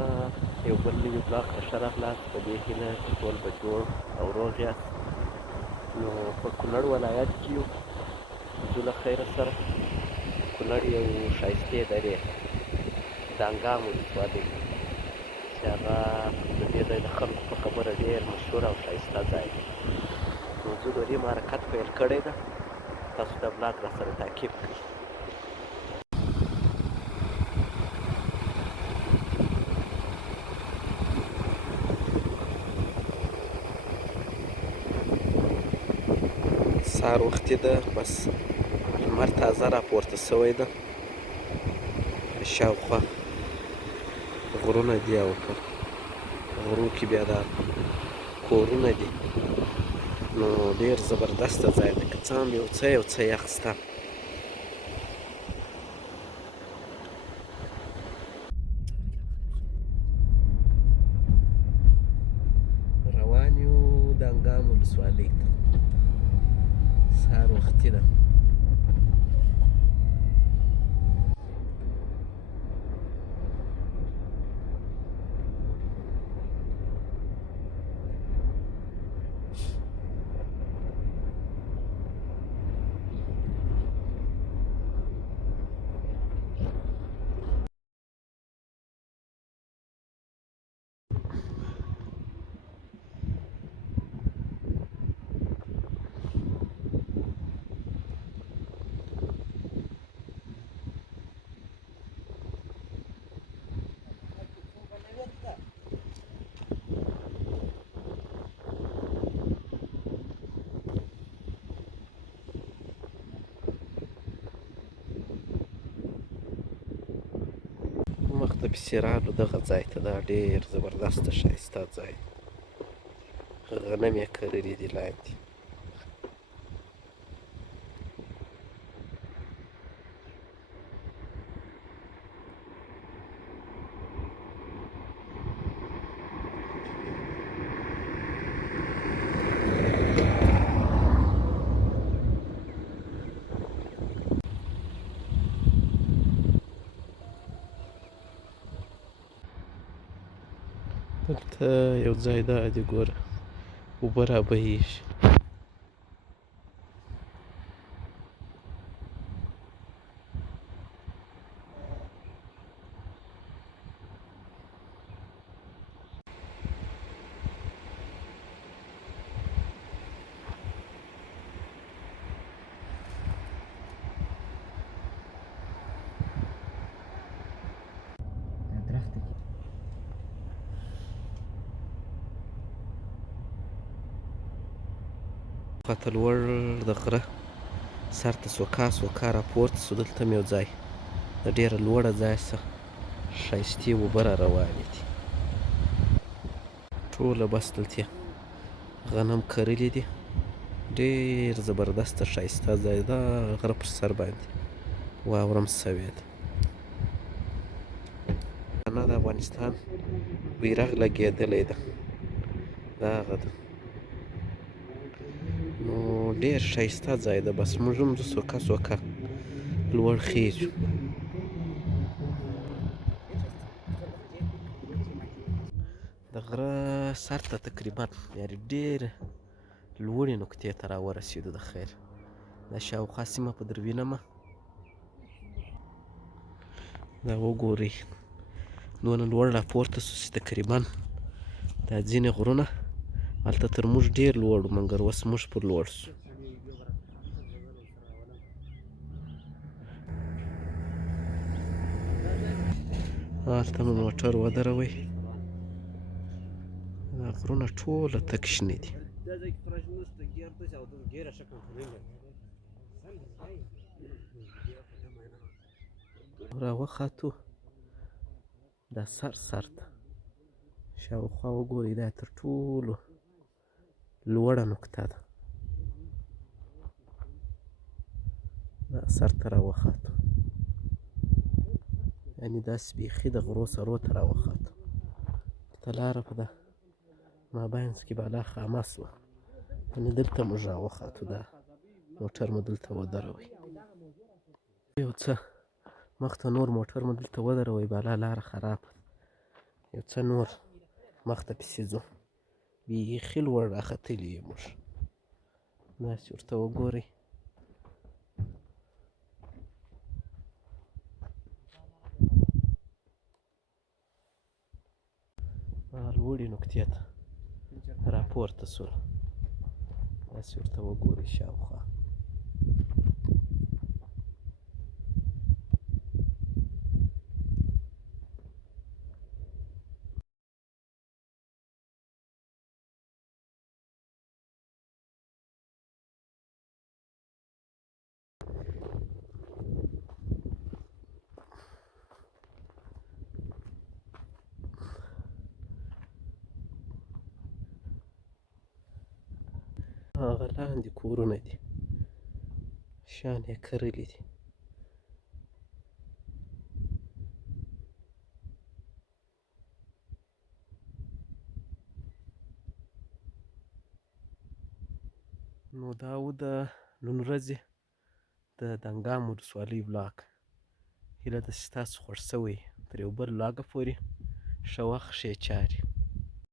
مننه یو بل نوي بلاګ ته ښه راغلاست په دې هیله چې ټول به جوړ او روغ یاست. نو په کونړ ولایت کې یو ځو له خیره سره. کونړ یو ښایستې درې دانګام ولسوالۍ چې هغه د دې ځای د خلکو په خبره ډېر مشهور او ښایسته ځای دی. نو ځو د دې حرکت پیل کړی ده، تاسو دا بلاګ راسره تعقیب کړئ. سهار وختي ده، بس لمر تازه راپورته سوی ده. شاوخوا غرونه دي او په غرو کې بیا دا کورونه دي. نو ډېر زبردسته ځای دی، که څه هم یو څه یخ شته. روان یو دانګام ولسوالۍ ته، سهار وختي ده. مخته پسې رالو دغه ځای ته، دا ډېر زبردسته ښایسته ځای دی. غنم یې کرلي دي لاندې. دلته یو ځای دا دی، ګوره اوبه را بهیږي. خواته لوړ د غره سر ته سوکا راپورته سو. دلته هم یو ځای د ډېره لوړه ځای څخه ښایستې اوبه را روانې دي. ټوله بس دلته غنم کرلي دي. ډېر زبردسته ښایسته ځای ده. غره پر سر باندې واوره هم سوې ده. د افغانستان بیرغ لګېدلی ده، دا هغه ده. نو ډېر ښایسته ځای ده. بس موږ هم ځو سوکا لوړ خیژو. د غره سر ته تقریبا یعنې ډېر لوړې نقطې ته راورسېدو. د خیر دا شاوخوا سیمه په در وینمه، دا وګورئ دونه لوړ راپورته سو چې تقریبا دا ځینې غرونه هلته تر موږ ډېر لوړ وو، مګر اوس موږ پر لوړ سو. هلته مو موټر ودروئ. دا غرونه ټوله تک شنه دي. راوخاتو دا سر ته شاوخوا وګورئ، دا تر ټولو لوړه نقطه ده. دا سر ته راوخاتو، یعنې داسې بیخي د غرو سرو ته راوخاتو. دلته لاره په ده مابینځ کې بالا خامه سوه، یعنې دلته موږ راوخاتو. دا موټر مو دلته ودروئ. یو څه مخته نور موټر مو دلته ودروئ، بالا لاره خرابه ده. یو څه نور مخته پسې ځو، بیخي لوړ راختلي یو موږ، داسې ورته وګورئ. لوړې نقطې ته راپورته سول، داسې ورته وګورئ شاوخوا. هغه لاندې کورونه دي، شان یې کرلي دي. نو دا و د نن ورځې د دانګام ولسوالۍ ولاګ. هیله ده چې تاسو خوښ شوی. تر یو بل ولاګه پورې ښه وخت ښې چارې.